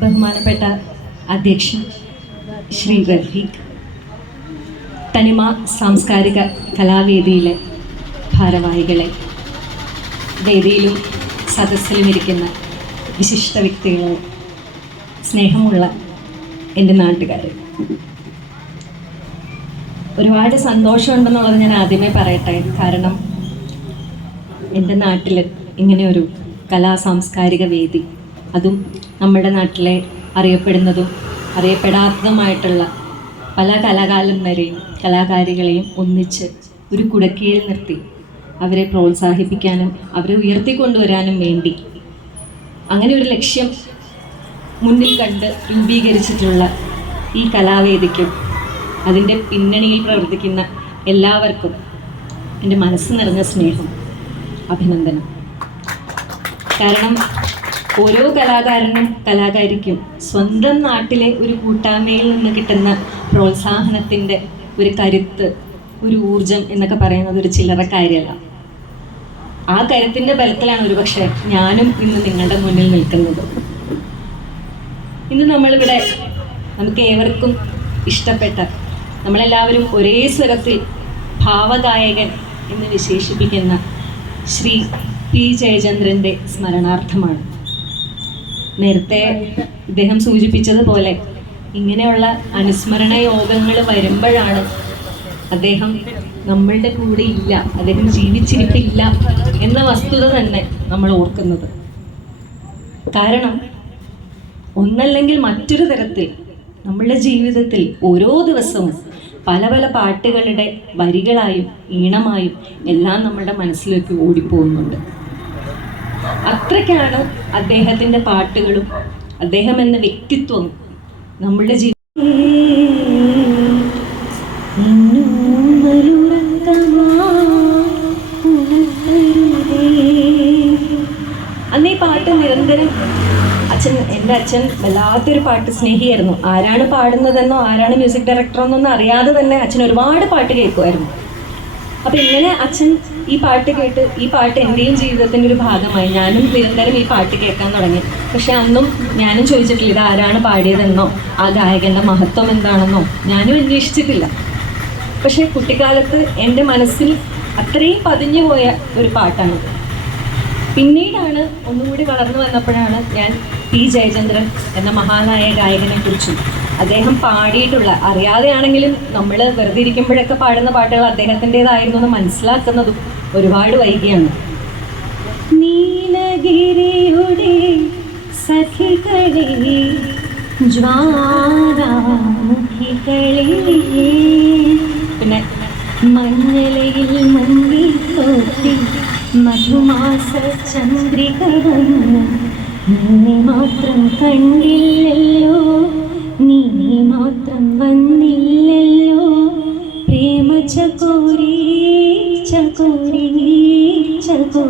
ബഹുമാനപ്പെട്ട അധ്യക്ഷൻ ശ്രീ റഫീഖ് തനിമ സാംസ്കാരിക കലാവേദിയിലെ ഭാരവാഹികളെ വേദിയിലും സദസ്സിലും ഇരിക്കുന്ന വിശിഷ്ട വ്യക്തികളെ സ്നേഹമുള്ള എന്റെ നാട്ടുകാർ ഒരുപാട് സന്തോഷമുണ്ടെന്നുള്ളത് ഞാൻ ആദ്യമേ പറയട്ടെ. കാരണം എന്റെ നാട്ടിൽ ഇങ്ങനെയൊരു കലാ സാംസ്കാരിക വേദി അതും നമ്മുടെ നാട്ടിലെ അറിയപ്പെടുന്നതും അറിയപ്പെടാത്തതുമായിട്ടുള്ള പല കലാകാലന്മാരെയും കലാകാരികളെയും ഒന്നിച്ച് ഒരു കുടക്കീഴിൽ നിർത്തി അവരെ പ്രോത്സാഹിപ്പിക്കാനും അവരെ ഉയർത്തിക്കൊണ്ടുവരാനും വേണ്ടി അങ്ങനെ ഒരു ലക്ഷ്യം മുന്നിൽ കണ്ട് രൂപീകരിച്ചിട്ടുള്ള ഈ കലാവേദിക്കും അതിന്റെ പിന്നണിയിൽ പ്രവർത്തിക്കുന്ന എല്ലാവർക്കും എന്റെ മനസ്സ് നിറഞ്ഞ സ്നേഹം അഭിനന്ദനം. കാരണം ഓരോ കലാകാരനും കലാകാരിക്കും സ്വന്തം നാട്ടിലെ ഒരു കൂട്ടായ്മയിൽ നിന്ന് കിട്ടുന്ന പ്രോത്സാഹനത്തിന്റെ ഒരു കരുത്ത് ഒരു ഊർജം എന്നൊക്കെ പറയുന്നത് ഒരു ചില്ലറ കാര്യമല്ല. ആ കരുത്തിന്റെ ബലത്തിലാണ് ഒരുപക്ഷെ ഞാനും ഇന്ന് നിങ്ങളുടെ മുന്നിൽ നിൽക്കുന്നത്. ഇന്ന് നമ്മളിവിടെ നമുക്ക് ഏവർക്കും ഇഷ്ടപ്പെട്ട നമ്മളെല്ലാവരും ഒരേ സ്വരത്തിൽ ഭാവഗായകൻ എന്ന് വിശേഷിപ്പിക്കുന്ന ശ്രീ പി ജയചന്ദ്രന്റെ സ്മരണാർത്ഥമാണ്. നേരത്തെ ഇദ്ദേഹം സൂചിപ്പിച്ചതുപോലെ ഇങ്ങനെയുള്ള അനുസ്മരണ യോഗങ്ങൾ വരുമ്പോഴാണ് അദ്ദേഹം നമ്മളുടെ കൂടെ ഇല്ല അദ്ദേഹം ജീവിച്ചിരിപ്പില്ല എന്ന വസ്തുത തന്നെ നമ്മൾ ഓർക്കുന്നത്. കാരണം ഒന്നല്ലെങ്കിൽ മറ്റൊരു തരത്തിൽ നമ്മളുടെ ജീവിതത്തിൽ ഓരോ ദിവസവും പല പല പാട്ടുകളുടെ വരികളായും ഈണമായും എല്ലാം നമ്മളുടെ മനസ്സിലേക്ക് ഓടിപ്പോകുന്നുണ്ട്. അത്രയ്ക്കാണ് അദ്ദേഹത്തിന്റെ പാട്ടുകളും അദ്ദേഹം എന്ന വ്യക്തിത്വം നമ്മളുടെ ജീവിതം. പാട്ട് നിരന്തരം അച്ഛൻ എന്റെ അച്ഛൻ വല്ലാത്തൊരു പാട്ട് സ്നേഹിയായിരുന്നു. ആരാണ് പാടുന്നതെന്നോ ആരാണ് മ്യൂസിക് ഡയറക്ടറെന്നൊന്നും അറിയാതെ തന്നെ അച്ഛൻ ഒരുപാട് പാട്ട് കേൾക്കുമായിരുന്നു. അപ്പം ഇങ്ങനെ അച്ഛൻ ഈ പാട്ട് കേട്ട് ഈ പാട്ട് എന്റെയും ജീവിതത്തിന്റെ ഒരു ഭാഗമായി. ഞാനും നിരന്തരം ഈ പാട്ട് കേൾക്കാൻ തുടങ്ങി. പക്ഷെ അന്നും ഞാനും ചോദിച്ചിട്ടില്ല ഇത് ആരാണ് പാടിയതെന്നോ? ആ ഗായകന്റെ മഹത്വം എന്താണെന്നോ? ഞാനും അന്വേഷിച്ചിട്ടില്ല. പക്ഷേ കുട്ടിക്കാലത്ത് എന്റെ മനസ്സിൽ അത്രയും പതിഞ്ഞു പോയ ഒരു പാട്ടാണ്. പിന്നീടാണ് ഒന്നുകൂടി വളർന്നു വന്നപ്പോഴാണ് ഞാൻ പി ജയചന്ദ്രൻ എന്ന മഹാനായ ഗായകനെ കുറിച്ചും അദ്ദേഹം പാടിയിട്ടുള്ള അറിയാതെയാണെങ്കിലും നമ്മൾ വെറുതെ ഇരിക്കുമ്പോഴൊക്കെ പാടുന്ന പാട്ടുകൾ അദ്ദേഹത്തിന്റെതായിരുന്നു എന്ന് മനസ്സിലാക്കുന്നതും ഒരുപാട് വൈകിയാണ്. പിന്നെ മഞ്ഞലയിൽ മന്തി മധുമാസ ചന്ദ്രിക വന്ന് മാത്രം കണ്ടില്ലല്ലോ.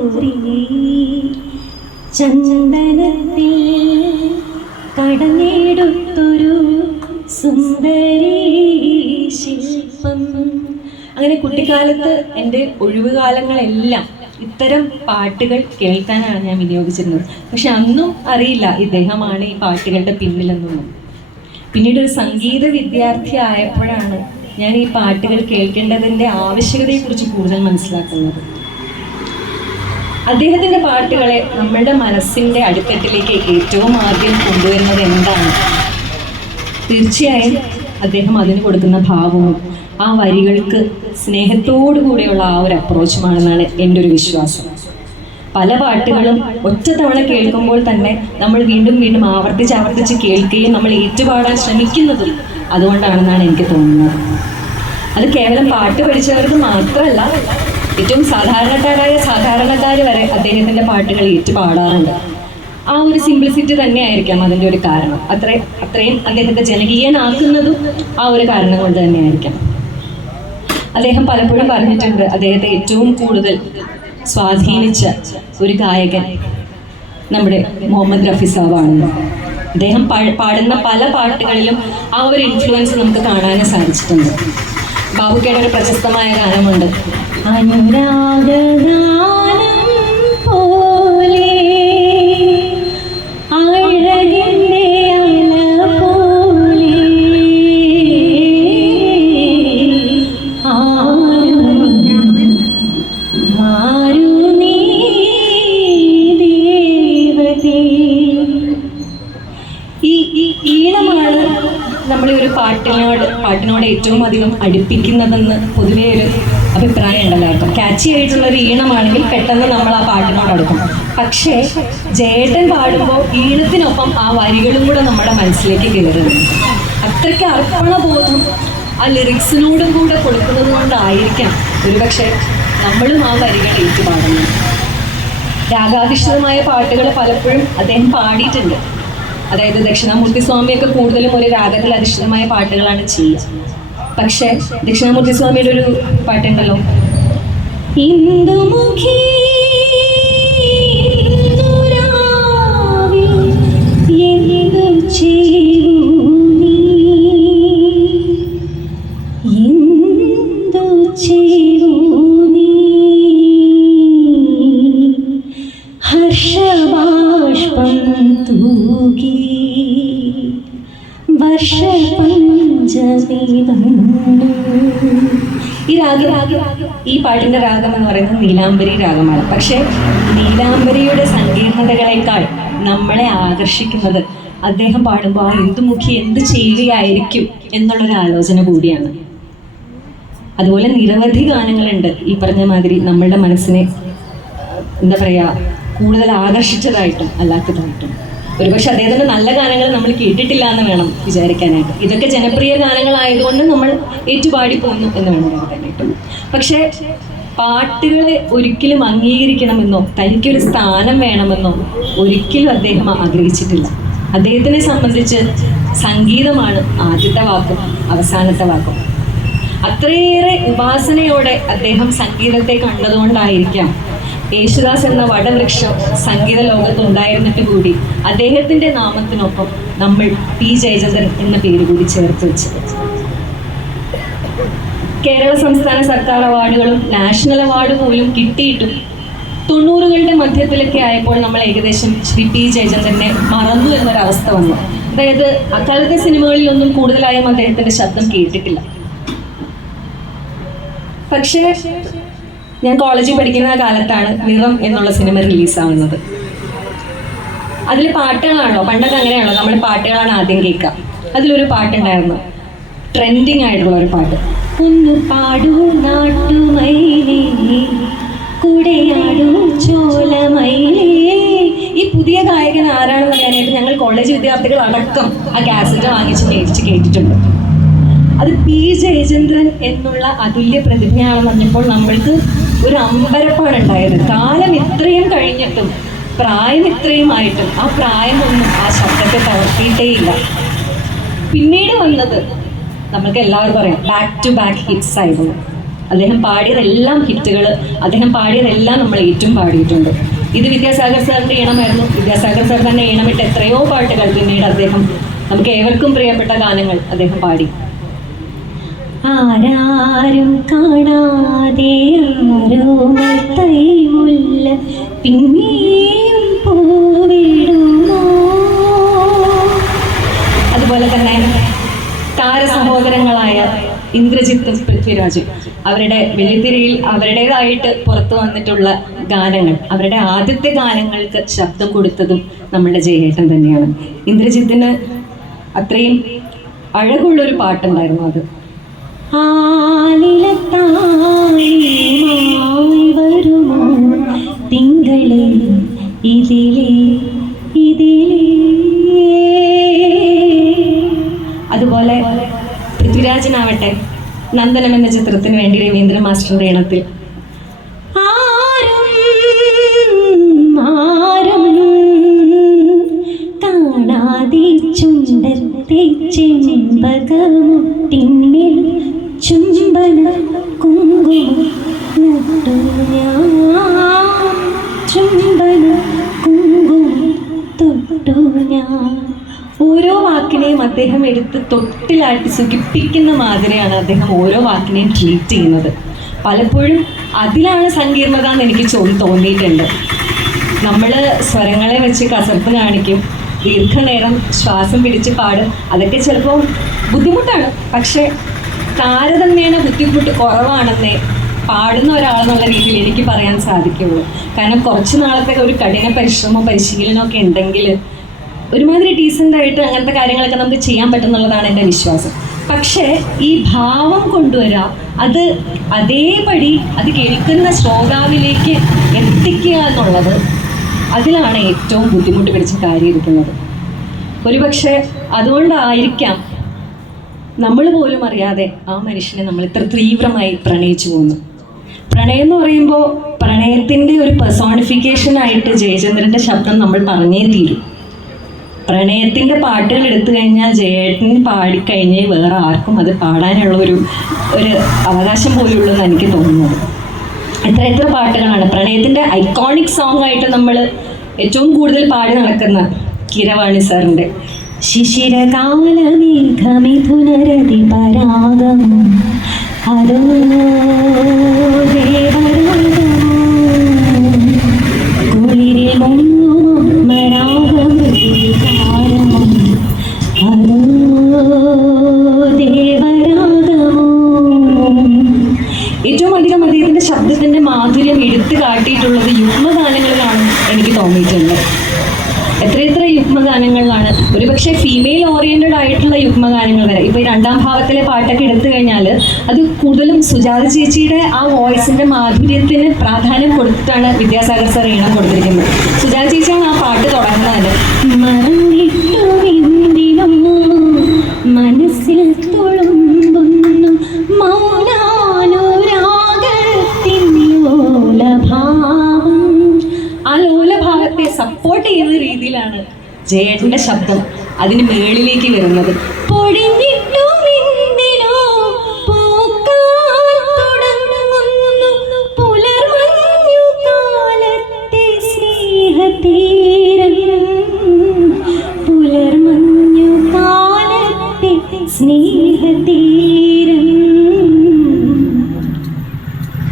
ചകോരി ചന്ദനത്തിൽ കടഞ്ഞെടുത്തൊരു സുന്ദരി ശില്പം. അങ്ങനെ കുട്ടിക്കാലത്ത് എന്റെ ഒഴിവുകാലങ്ങളെല്ലാം ഇത്തരം പാട്ടുകൾ കേൾക്കാനാണ് ഞാൻ വിനിയോഗിച്ചിരുന്നത്. പക്ഷെ അന്നും അറിയില്ല ഇദ്ദേഹമാണ് ഈ പാട്ടുകളുടെ പിന്നിലെന്നൊന്നും. പിന്നീട് ഒരു സംഗീത വിദ്യാർത്ഥി ആയപ്പോഴാണ് ഞാൻ ഈ പാട്ടുകൾ കേൾക്കേണ്ടതിന്റെ ആവശ്യകതയെക്കുറിച്ച് കൂടുതൽ മനസ്സിലാക്കുന്നത്. അദ്ദേഹത്തിന്റെ പാട്ടുകളെ നമ്മളുടെ മനസ്സിന്റെ അടിത്തട്ടിലേക്ക് ഏറ്റവും ആദ്യം കൊണ്ടുവരുന്നത് എന്താണ്? തീർച്ചയായും അദ്ദേഹം അതിന് കൊടുക്കുന്ന ഭാവവും ആ വരികൾക്ക് സ്നേഹത്തോടു കൂടെയുള്ള ആ ഒരു അപ്രോച്ചുമാണെന്നാണ് എന്റെ ഒരു വിശ്വാസം. പല പാട്ടുകളും ഒറ്റ തവണ കേൾക്കുമ്പോൾ തന്നെ നമ്മൾ വീണ്ടും വീണ്ടും ആവർത്തിച്ച് ആവർത്തിച്ച് കേൾക്കുകയും നമ്മൾ ഏറ്റുപാടാൻ ശ്രമിക്കുന്നതും അതുകൊണ്ടാണെന്നാണ് എനിക്ക് തോന്നുന്നത്. അത് കേവലം പാട്ട് പഠിച്ചവർക്ക് മാത്രമല്ല ഏറ്റവും സാധാരണക്കാരായ സാധാരണക്കാർ വരെ അദ്ദേഹത്തിന്റെ പാട്ടുകൾ ഏറ്റു പാടാറുണ്ട്. ആ ഒരു സിംപ്ലിസിറ്റി തന്നെയായിരിക്കാം അതിന്റെ ഒരു കാരണം. അത്രേ അത്രയും അദ്ദേഹത്തെ ജനകീയനാക്കുന്നതും ആ ഒരു കാരണം കൊണ്ട് തന്നെയായിരിക്കാം. അദ്ദേഹം പലപ്പോഴും പറഞ്ഞിട്ടുണ്ട് അദ്ദേഹത്തെ ഏറ്റവും കൂടുതൽ സ്വാധീനിച്ച ഒരു ഗായകൻ നമ്മുടെ മുഹമ്മദ് റഫി സാബാണെന്ന് അദ്ദേഹം പാടുന്ന പല പാട്ടുകളിലും ആ ഒരു ഇൻഫ്ലുവൻസ് നമുക്ക് കാണാനും സാധിച്ചിട്ടുണ്ട്. ബാബുക്കയുടെ ഒരു പ്രശസ്തമായ ഗാനമുണ്ട്. അനുരാഗാനം പോലെ അഴകിന്റെ അല പോലെ ആരും നീ ദേവതേ? ഈ ഈണമാണ് നമ്മളെ ഒരു പാട്ടിനോട് പാട്ടിനോട് ഏറ്റവും അധികം അടുപ്പിക്കുന്നതെന്ന് പൊതുവേ ഒരു അഭിപ്രായം ഉണ്ടല്ലോ കാച്ചി ആയിട്ടുള്ള ഒരു ഈണമാണെങ്കിൽ പെട്ടെന്ന് നമ്മൾ ആ പാട്ടിനോട് അടുക്കും പക്ഷേ ജേട്ടൻ പാടുമ്പോൾ ഈണത്തിനൊപ്പം ആ വരികളും കൂടെ നമ്മുടെ മനസ്സിലേക്ക് കയറുന്നു അത്രയ്ക്ക് അർപ്പണബോധം ആ ലിറിക്സിനോടും കൂടെ കൊടുക്കുന്നത് കൊണ്ടായിരിക്കാം ഒരുപക്ഷെ നമ്മളും ആ വരികൾ ഏറ്റുപാടുന്നത്. രാഗാധിഷ്ഠിതമായ പാട്ടുകൾ പലപ്പോഴും അദ്ദേഹം പാടിയിട്ടുണ്ട്. അതായത് ദക്ഷിണാമൂർത്തി സ്വാമിയൊക്കെ കൂടുതലും ഒരു രാഗത്തിൽ അധിഷ്ഠിതമായ പാട്ടുകളാണ് ചെയ്യുക. പക്ഷേ ദക്ഷിണാമൂർത്തി സ്വാമിയുടെ ഒരു പാട്ടുണ്ടല്ലോ. ഇന്ദുമുഖി ഇന്ദുരാവിൽ എന്തു ചെയ്യൂ പാട്ടിന്റെ രാഗം എന്ന് പറയുന്നത് നീലാംബരി രാഗമാണ്. പക്ഷേ നീലാംബരിയുടെ സങ്കീർണതകളെക്കാൾ നമ്മളെ ആകർഷിക്കുന്നത് അദ്ദേഹം പാടുമ്പോൾ ആ എന്തുമുഖി എന്ത് ചെയ്യുകയായിരിക്കും എന്നുള്ളൊരു ആലോചന കൂടിയാണ്. അതുപോലെ നിരവധി ഗാനങ്ങളുണ്ട്. ഈ പറഞ്ഞ മാതിരി നമ്മളുടെ മനസ്സിനെ എന്താ പറയാ കൂടുതൽ ആകർഷിച്ചതായിട്ടും അല്ലാത്തതായിട്ടും. ഒരുപക്ഷെ അദ്ദേഹത്തിന്റെ നല്ല ഗാനങ്ങൾ നമ്മൾ കേട്ടിട്ടില്ല എന്ന് വേണം വിചാരിക്കാനായിട്ട്. ഇതൊക്കെ ജനപ്രിയ ഗാനങ്ങളായതുകൊണ്ട് നമ്മൾ ഏറ്റുപാടി പോകുന്നു എന്ന് വേണം കരുതാനായിട്ട് പക്ഷേ പാട്ടുകളെ ഒരിക്കലും അംഗീകരിക്കണമെന്നോ തനിക്കൊരു സ്ഥാനം വേണമെന്നോ ഒരിക്കലും അദ്ദേഹം ആഗ്രഹിച്ചിട്ടില്ല. അദ്ദേഹത്തിനെ സംബന്ധിച്ച് സംഗീതമാണ് ആദ്യത്തെ വാക്കും അവസാനത്തെ വാക്കും. അത്രയേറെ ഉപാസനയോടെ അദ്ദേഹം സംഗീതത്തെ കണ്ടതുകൊണ്ടായിരിക്കാം യേശുദാസ് എന്ന വടവൃക്ഷം സംഗീത ലോകത്ത് ഉണ്ടായിരുന്നിട്ട് കൂടി അദ്ദേഹത്തിന്റെ നാമത്തിനൊപ്പം നമ്മൾ പി ജയചന്ദ്രൻ എന്ന പേര് കൂടി ചേർത്ത് വെച്ചത്. കേരള സംസ്ഥാന സർക്കാർ അവാർഡുകളും നാഷണൽ അവാർഡ് പോലും കിട്ടിയിട്ടും തൊണ്ണൂറുകളുടെ മധ്യത്തിലൊക്കെ ആയപ്പോൾ നമ്മൾ ഏകദേശം ശ്രീ പി ജയചന്ദ്രനെ മറന്നു എന്നൊരവസ്ഥ വന്നു. അതായത് അക്കാലത്തെ സിനിമകളിലൊന്നും കൂടുതലായും അദ്ദേഹത്തിന്റെ ശബ്ദം കേട്ടിട്ടില്ല. പക്ഷേ ഞാൻ കോളേജിൽ പഠിക്കുന്ന കാലത്താണ് നിറം എന്നുള്ള സിനിമ റിലീസാവുന്നത് അതിൽ പാട്ടുകളാണല്ലോ പണ്ടൊക്കെ അങ്ങനെയാണല്ലോ നമ്മൾ പാട്ടുകളാണ് ആദ്യം കേൾക്കുക അതിലൊരു പാട്ടുണ്ടായിരുന്നു. ട്രെൻഡിങ് ആയിട്ടുള്ള ഒരു പാട്ട്. ഒന്ന് പാടൂ ഈ പുതിയ ഗായകൻ ആരാണെന്ന് അറിയാനായിട്ട് ഞങ്ങൾ കോളേജ് വിദ്യാർത്ഥികൾ അടക്കം ആ കാസറ്റ് വാങ്ങിച്ച് മേടിച്ച് കേട്ടിട്ടുണ്ട്. അത് പി ജയചന്ദ്രൻ എന്നുള്ള അതുല്യ പ്രതിജ്ഞയാണെന്ന് പറഞ്ഞപ്പോൾ നമ്മൾക്ക് ഒരു അമ്പരപ്പാടുണ്ടായത്. കാലം ഇത്രയും കഴിഞ്ഞിട്ടും പ്രായം ഇത്രയും ആയിട്ടും ആ പ്രായമൊന്നും ആ ശബ്ദത്തെ തളർത്തിയിട്ടേയില്ല. പിന്നീട് വന്നത് നമുക്ക് എല്ലാവരും പറയാം ബാക്ക് ടു ബാക്ക് ഹിറ്റ്സ് ആയിരുന്നു. അദ്ദേഹം പാടിയതെല്ലാം ഹിറ്റുകൾ അദ്ദേഹം പാടിയതെല്ലാം നമ്മൾ ഏറ്റവും പാടിയിട്ടുണ്ട്. ഇത് വിദ്യാസാഗർ സാറിന്റെ ഈണമായിരുന്നു. വിദ്യാസാഗർ സാർ തന്നെ ഈണമിട്ട് എത്രയോ പാട്ടുകൾ പിന്നീട് അദ്ദേഹം നമുക്ക് ഏവർക്കും പ്രിയപ്പെട്ട ഗാനങ്ങൾ അദ്ദേഹം പാടി. ആരാരും കാണാതെ ആരോ തൈമുല്ല പിന്നെയും പോവിടുമോ അതുപോലെ തന്നെ താരസഹോദരങ്ങളായ ഇന്ദ്രജിത്തും പൃഥ്വിരാജും അവരുടെ വെള്ളിത്തിരയിൽ അവരുടേതായിട്ട് പുറത്തു വന്നിട്ടുള്ള ഗാനങ്ങൾ അവരുടെ ആദ്യത്തെ ഗാനങ്ങൾക്ക് ശബ്ദം കൊടുത്തതും നമ്മുടെ ജയേട്ടൻ തന്നെയാണ്. ഇന്ദ്രജിത്തിന് അത്രയും അഴകുള്ളൊരു പാട്ടുണ്ടായിരുന്നു അത്. തിങ്കളെ ഇതിലേ ഇതിലേ. അതുപോലെ പൃഥ്വിരാജനാവട്ടെ നന്ദനം എന്ന ചിത്രത്തിന് വേണ്ടി രവീന്ദ്ര മാസ്റ്ററുടെ ഇണത്തിൽ ചുണ്ടത്തെ ചെമ്പകമുട്ടിന്മേൽ ചുംബന കുങ്കുമം നട്ടു ഞാൻ ഞാൻ ഓരോ വാക്കിനെയും അദ്ദേഹം എടുത്ത് തൊട്ടിലാട്ടി സുഖിപ്പിക്കുന്ന മാതിരിയാണ് അദ്ദേഹം ഓരോ വാക്കിനെയും ട്രീറ്റ് ചെയ്യുന്നത്. പലപ്പോഴും അതിലാണ് സങ്കീർണത എന്ന് എനിക്ക് ചോ- തോന്നിയിട്ടുണ്ട്. നമ്മൾ സ്വരങ്ങളെ വെച്ച് കസർപ്പ് കാണിക്കും. ദീർഘനേരം ശ്വാസം പിടിച്ച് പാടും. അതൊക്കെ ചിലപ്പോൾ ബുദ്ധിമുട്ടാണ്. പക്ഷേ താരതമ്യേന ബുദ്ധിമുട്ട് കുറവാണെന്നേ പാടുന്ന ഒരാളെന്നുള്ള രീതിയിൽ എനിക്ക് പറയാൻ സാധിക്കുള്ളൂ. കാരണം കുറച്ച് നാളത്തെ ഒരു കഠിന പരിശ്രമം പരിശീലനമൊക്കെ ഉണ്ടെങ്കിൽ ഒരുമാതിരി ഡീസന്റ് ആയിട്ട് അങ്ങനത്തെ കാര്യങ്ങളൊക്കെ നമുക്ക് ചെയ്യാൻ പറ്റുന്നുള്ളതാണ് എന്റെ വിശ്വാസം. പക്ഷേ ഈ ഭാവം കൊണ്ടുവരാം അത് അതേപടി അത് കേൾക്കുന്ന ശ്രോതാവിലേക്ക് എത്തിക്കുക എന്നുള്ളത് അതിലാണ് ഏറ്റവും ബുദ്ധിമുട്ട് പിടിച്ച കാര്യം ഇരിക്കുന്നത് ഒരുപക്ഷെ അതുകൊണ്ടായിരിക്കാം നമ്മൾ പോലും അറിയാതെ ആ മനുഷ്യനെ നമ്മൾ ഇത്ര തീവ്രമായി പ്രണയിച്ചു പോകുന്നു പ്രണയം എന്ന് പറയുമ്പോൾ പ്രണയത്തിന്റെ ഒരു പെർസോണിഫിക്കേഷൻ ആയിട്ട് ജയചന്ദ്രന്റെ ശബ്ദം നമ്മൾ പറഞ്ഞേ തീരും. പ്രണയത്തിന്റെ പാട്ടുകൾ എടുത്തു കഴിഞ്ഞാൽ ജയേട്ടൻ പാടിക്കഴിഞ്ഞാൽ വേറെ ആർക്കും അത് പാടാനുള്ള ഒരു ഒരു അവകാശം പോലുള്ളൂ എനിക്ക് തോന്നുന്നത്. എത്ര എത്ര പാട്ടുകളാണ്. പ്രണയത്തിന്റെ ഐക്കോണിക് സോങ് ആയിട്ട് നമ്മൾ ഏറ്റവും കൂടുതൽ പാടി നടക്കുന്ന കിരവാണി സാറിന്റെ ശിശിരകാലമേഘമിഥുനരതി പരാഗം. ദേവരാഗമോ കുളിരിൽ മരാഗം അതോ ദേവരാഗമോ ഏറ്റവും അധികം അദ്ദേഹത്തിന്റെ ശബ്ദത്തിന്റെ മാധുര്യം എടുത്തു കാട്ടിയിട്ടുള്ളത് യുഗ്മഗാനങ്ങളിലാണ് എനിക്ക് തോന്നിയിട്ടുണ്ട്. യുഗ്മഗാനങ്ങളിലാണ്. ഒരുപക്ഷെ ഫീമെയിൽ ഓറിയന്റഡ് ആയിട്ടുള്ള യുഗ്മഗാനങ്ങൾ വരെ. ഇപ്പൊ ഈ രണ്ടാം ഭാവത്തിലെ പാട്ടൊക്കെ എടുത്തു കഴിഞ്ഞാൽ അത് കൂടുതലും സുജാത ചേച്ചിയുടെ ആ വോയിസിന്റെ മാധുര്യത്തിന് പ്രാധാന്യം കൊടുത്തിട്ടാണ് വിദ്യാസാഗർ സാർ ഈണം കൊടുത്തിരിക്കുന്നത്. സുജാത ചേച്ചിയാണ് ആ പാട്ട് തുടങ്ങുന്നത്. മനസ്സിൽ തുളുമ്പുന്നു ആ ലോലഭാവത്തെ സപ്പോർട്ട് ചെയ്യുന്ന രീതിയിലാണ് ജയേട്ടന്റെ ശബ്ദം അതിന് മേളിലേക്ക് വരുന്നത്.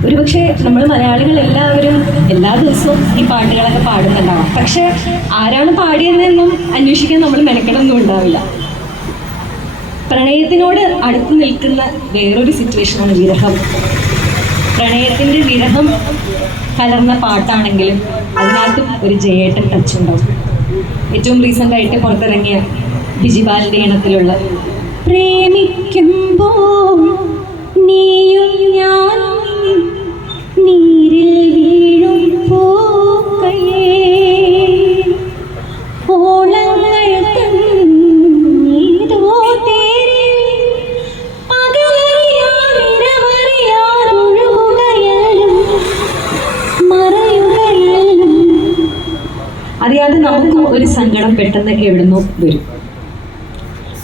ഒരുപക്ഷെ നമ്മൾ മലയാളികൾ എല്ലാവരും എല്ലാ ദിവസവും ഈ പാട്ടുകളൊക്കെ പാടുന്നുണ്ടാവാം. പക്ഷെ ആരാണ് പാടിയതെന്നും അന്വേഷിക്കാൻ നമ്മൾ മെനക്കെടൊന്നും ഉണ്ടാവില്ല. പ്രണയത്തിനോട് അടുത്ത് നിൽക്കുന്ന വേറൊരു സിറ്റുവേഷനാണ് വിരഹം. പ്രണയത്തിന്റെ വിരഹം കലർന്ന പാട്ടാണെങ്കിലും അതിനകത്തും ഒരു ജയേട്ടൻ ടച്ച് ഉണ്ടാവും. ഏറ്റവും റീസെന്റ് ആയിട്ട് പുറത്തിറങ്ങിയ ബിജിബാലിന്റെ ഇണത്തിലുള്ള പ്രേമിക്കുമ്പോൾ നീയും ഞാനും നീരിൽ വീഴും. നമുക്കും ഒരു സങ്കടം പെട്ടെന്ന് എവിടുന്നോ വരും.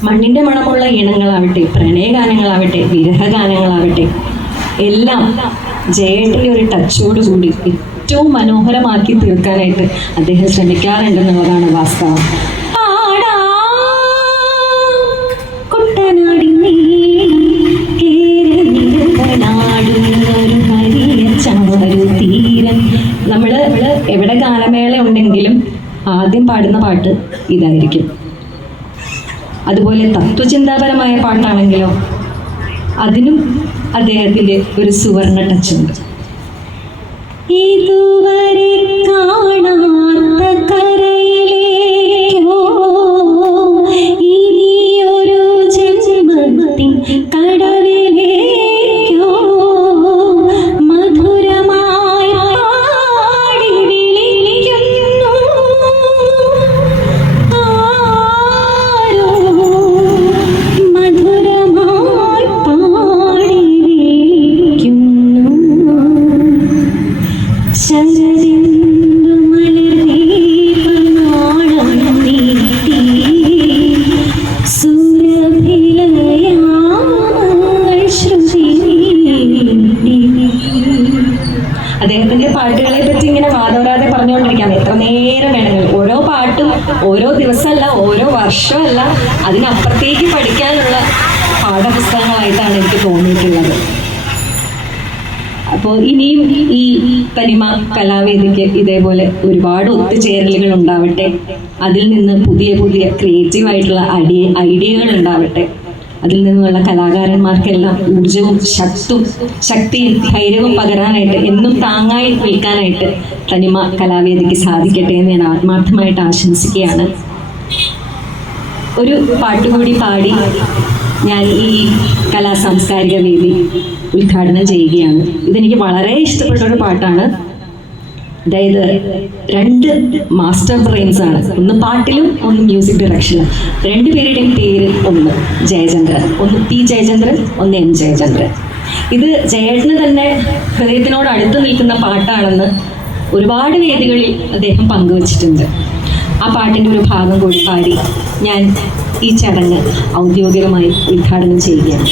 മണ്ണിന്റെ മണമുള്ള ഇണങ്ങളാവട്ടെ പ്രണയഗാനങ്ങളാവട്ടെ വിരഹഗാനങ്ങളാവട്ടെ എല്ലാം ജയേട്ടന്റെ ഒരു ടച്ചോട് കൂടി ഏറ്റവും മനോഹരമാക്കി തീർക്കാനായിട്ട് അദ്ദേഹം ശ്രമിക്കാറുണ്ടെന്നുള്ളതാണ് വാസ്തവം. നമ്മൾ എവിടെ ഗാനമേള ഉണ്ടെങ്കിലും ആദ്യം പാടുന്ന പാട്ട് ഇതായിരിക്കും. അതുപോലെ തത്വചിന്താപരമായ പാട്ടാണെങ്കിലോ അതിനും അദ്ദേഹത്തിന്റെ ഒരു സുവർണ ടച്ച് ഉണ്ട് ഇതുവരെ കാണാത്ത കരയിലേക്കോ പഠിക്കാനുള്ള പാഠപുസ്തകങ്ങളായിട്ടാണ് എനിക്ക് തോന്നിയിട്ടുള്ളത്. അപ്പോൾ ഇനിയും ഈ തനിമ കലാവേദിക്ക് ഇതേപോലെ ഒരുപാട് ഒത്തുചേരലുകൾ ഉണ്ടാവട്ടെ. അതിൽ നിന്ന് പുതിയ പുതിയ ക്രിയേറ്റീവ് ആയിട്ടുള്ള ഐഡിയ ഐഡിയകൾ ഉണ്ടാവട്ടെ. അതിൽ നിന്നുള്ള കലാകാരന്മാർക്കെല്ലാം ഊർജവും ശക്തും ശക്തിയും ധൈര്യവും പകരാനായിട്ട് എന്നും താങ്ങായി നിൽക്കാനായിട്ട് തനിമ കലാവേദിക്ക് സാധിക്കട്ടെ എന്ന് ഞാൻ ആത്മാർത്ഥമായിട്ട് ആശംസിക്കുകയാണ്. ഒരു പാട്ടുകൂടി പാടി ഞാൻ ഈ കലാ സാംസ്കാരിക വേദി ഉദ്ഘാടനം ചെയ്യുകയാണ്. ഇതെനിക്ക് വളരെ ഇഷ്ടപ്പെട്ട ഒരു പാട്ടാണ്. അതായത് രണ്ട് മാസ്റ്റർ ബ്രെയിൻസ് ആണ്. ഒന്ന് പാട്ടിലും ഒന്ന് മ്യൂസിക് ഡയറക്ഷനും രണ്ടുപേരുടെയും പേര് ഒന്ന് ജയചന്ദ്രൻ. ഒന്ന് പി ജയചന്ദ്രൻ ഒന്ന് എം ജയചന്ദ്രൻ. ഇത് ജയേട്ടന് തന്നെ ഹൃദയത്തിനോട് അടുത്ത് നിൽക്കുന്ന പാട്ടാണെന്ന് ഒരുപാട് വേദികളിൽ അദ്ദേഹം പങ്കുവച്ചിട്ടുണ്ട്. ആ പാട്ടിന്റെ ഒരു ഭാഗം കൂടി പാടി ഞാൻ ഈ ചടങ്ങ് ഔദ്യോഗികമായി ഉദ്ഘാടനം ചെയ്യുകയാണ്.